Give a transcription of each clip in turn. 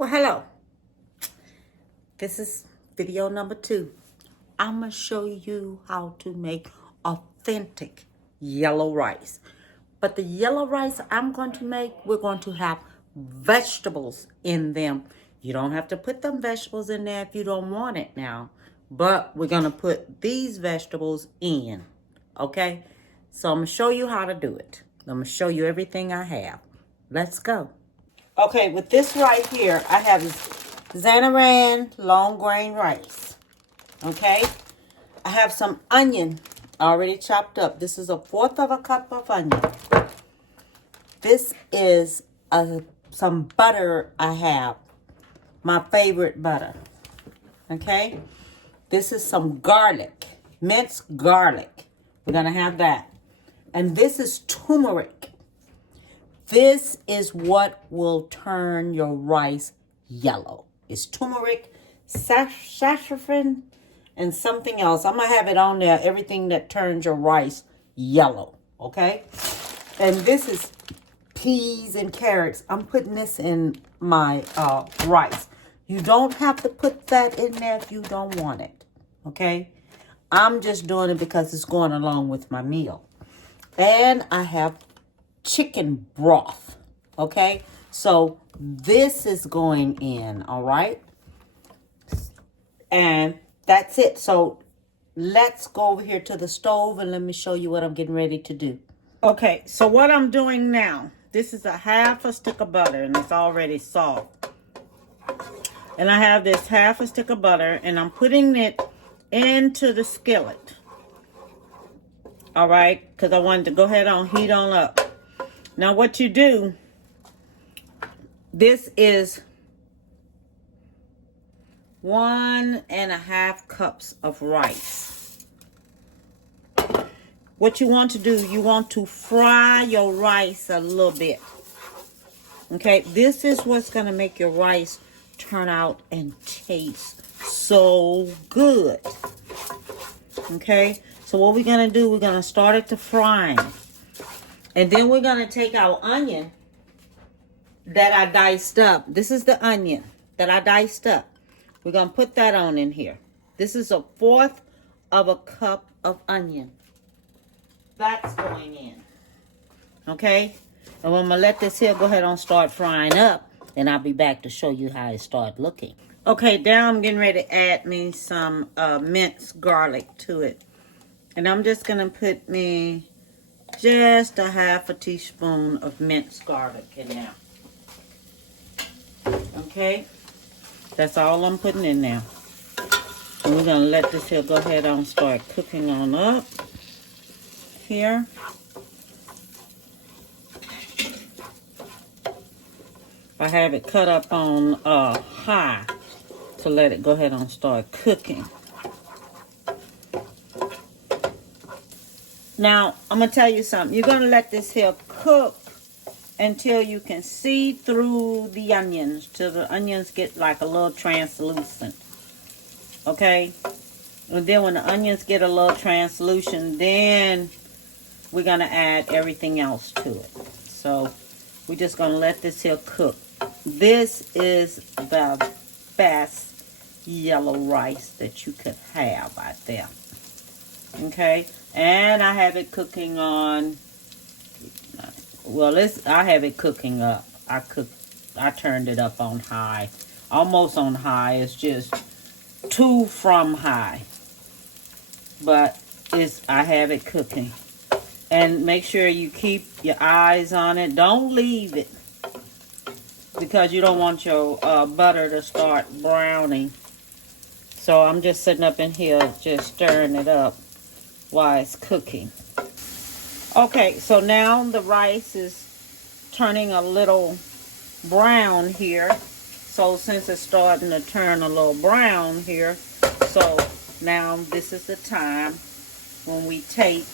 Well, hello. This is video number 2. I'm going to show you how to make authentic yellow rice. But the yellow rice I'm going to make, we're going to have vegetables in them. You don't have to put them vegetables in there if you don't want it now. But we're going to put these vegetables in. Okay? So I'm going to show you how to do it. I'm going to show you everything I have. Let's go. Okay, with this right here, I have Zanaran long grain rice. Okay, I have some onion already chopped up. This is 1/4 of a cup of onion. This is some butter I have, my favorite butter. Okay, this is some garlic, minced garlic. We're gonna have that, and this is turmeric. This is what will turn your rice yellow. It's turmeric, saffron, and something else. I'm going to have it on there, everything that turns your rice yellow, okay? And this is peas and carrots. I'm putting this in my rice. You don't have to put that in there if you don't want it, okay? I'm just doing it because it's going along with my meal. And I have chicken broth. Okay, so this is going in, all right, and that's it. So let's go over here to the stove and let me show you what I'm getting ready to do. Okay, so what I'm doing now, this is 1/2 stick of butter, and it's already soft, and I have this 1/2 stick of butter, and I'm putting it into the skillet, all right, because I wanted to go ahead on heat on up. Now what you do, this is 1.5 cups of rice. What you want to do, you want to fry your rice a little bit. Okay, this is what's going to make your rice turn out and taste so good. Okay, so what we're going to do, we're going to start it to frying. And then we're going to take our onion that I diced up. This is the onion that I diced up. We're going to put that on in here. This is 1/4 of a cup of onion. That's going in. Okay? And I'm going to let this here go ahead and start frying up. And I'll be back to show you how it starts looking. Okay, now I'm getting ready to add me some minced garlic to it. And I'm just going to put me just 1/2 teaspoon of minced garlic in there. Okay, that's all I'm putting in there. And we're gonna let this here go ahead and start cooking on up here. I have it cut up on high to let it go ahead and start cooking. Now, I'm going to tell you something. You're going to let this here cook until you can see through the onions, till the onions get like a little translucent. Okay? And then when the onions get a little translucent, then we're going to add everything else to it. So, we're just going to let this here cook. This is the best yellow rice that you could have out there. Okay? And I have it cooking on, well, I have it cooking up. I turned it up on high, almost on high. It's just 2 from high, but I have it cooking. And make sure you keep your eyes on it. Don't leave it, because you don't want your butter to start browning. So I'm just sitting up in here just stirring it up while it's cooking. Okay, so now the rice is turning a little brown here. So since it's starting to turn a little brown here, so now this is the time when we take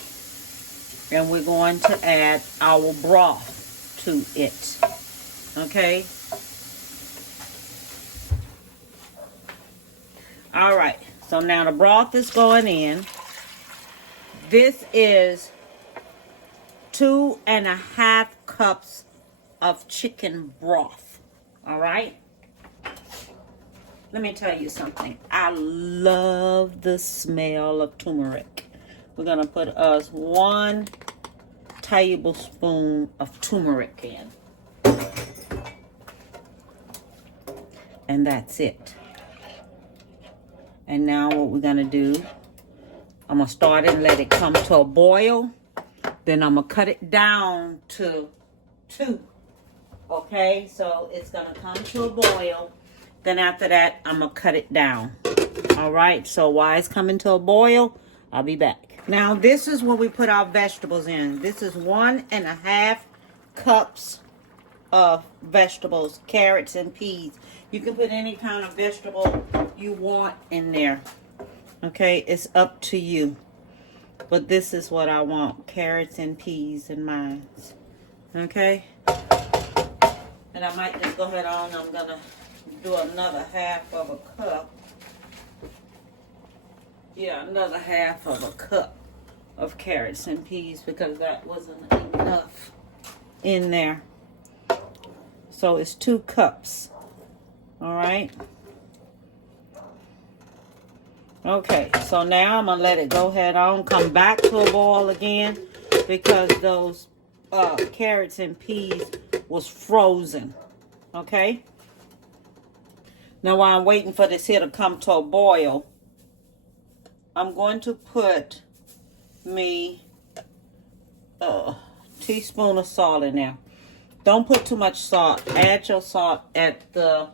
and we're going to add our broth to it. Okay? All right, so now the broth is going in. This is 2.5 cups of chicken broth. All right. let me tell you something. I love the smell of turmeric. We're going to put us 1 tablespoon of turmeric in. And that's it. And now what we're going to do, I'm going to start it and let it come to a boil. Then I'm going to cut it down to 2. Okay, so it's going to come to a boil. Then after that, I'm going to cut it down. All right, so while it's coming to a boil, I'll be back. Now, this is where we put our vegetables in. This is 1.5 cups of vegetables, carrots and peas. You can put any kind of vegetable you want in there. Okay, it's up to you. But this is what I want, carrots and peas in mine. Okay? And I might just go ahead on, I'm going to do another 1/2 of a cup. Yeah, another 1/2 of a cup of carrots and peas because that wasn't enough in there. So it's 2 cups. All right. Okay, so now I'm going to let it go ahead on, come back to a boil again because those carrots and peas was frozen. Okay. Now while I'm waiting for this here to come to a boil, I'm going to put me a teaspoon of salt in there. Don't put too much salt. Add your salt at the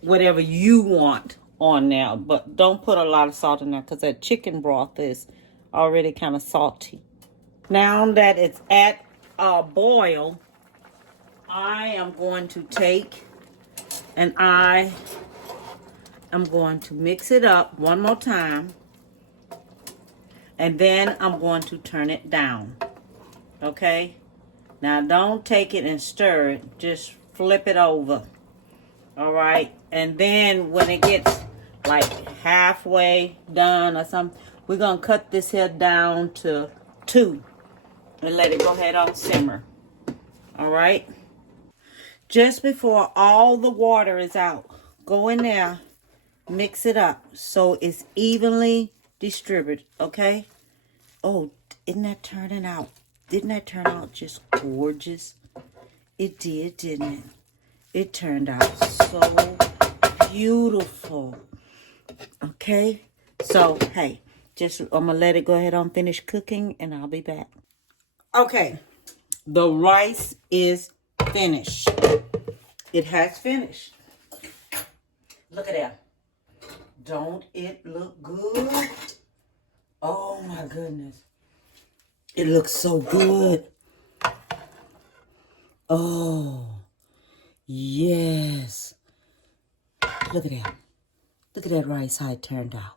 whatever you want on there, but don't put a lot of salt in there because that chicken broth is already kind of salty. Now that it's at a boil, I am going to take and I am going to mix it up one more time, and then I'm going to turn it down. Okay? Now don't take it and stir it, just flip it over. All right? And then when it gets like halfway done or something, we're going to cut this here down to 2 and let it go ahead on simmer. All right? Just before all the water is out, go in there, mix it up so it's evenly distributed, okay? Oh, isn't that turning out? Didn't that turn out just gorgeous? It did, didn't it? It turned out so beautiful. Okay? So, hey, I'm going to let it go ahead on finish cooking and I'll be back. Okay. The rice is finished. It has finished. Look at that. Don't it look good? Oh my goodness. It looks so good. Oh, yes. Look at that. Look at that rice, how it turned out.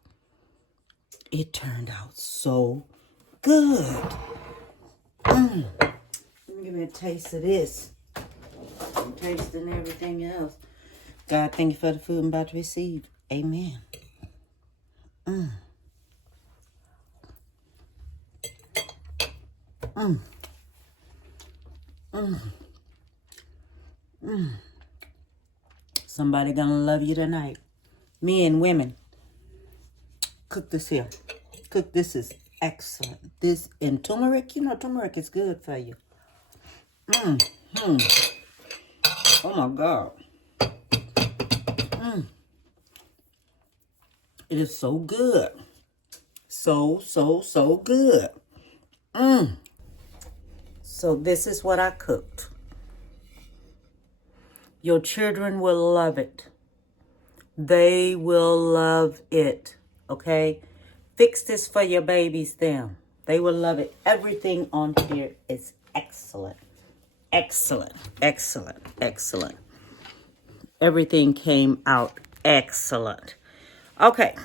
It turned out so good. Let me give me a taste of this. I'm tasting everything else. God, thank you for the food I'm about to receive. Amen. Somebody gonna love you tonight. Men, women, cook this here. Cook this is excellent. This and turmeric, you know turmeric is good for you. Oh my God. It is so good. So good. So this is what I cooked. Your children will love it. They will love it. Okay? Fix this for your babies then. They will love it. Everything on here is excellent. Excellent. Excellent. Excellent. Everything came out excellent. Okay.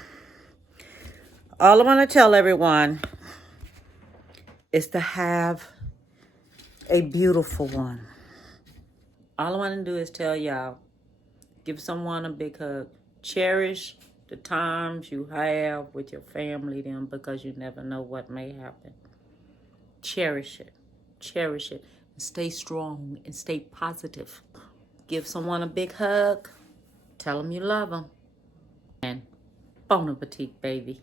All I want to tell everyone is to have a beautiful one. All I want to do is tell y'all, give someone a big hug. Cherish the times you have with your family then, because you never know what may happen. Cherish it. Cherish it. And stay strong and stay positive. Give someone a big hug. Tell them you love them. And bon appetit, baby.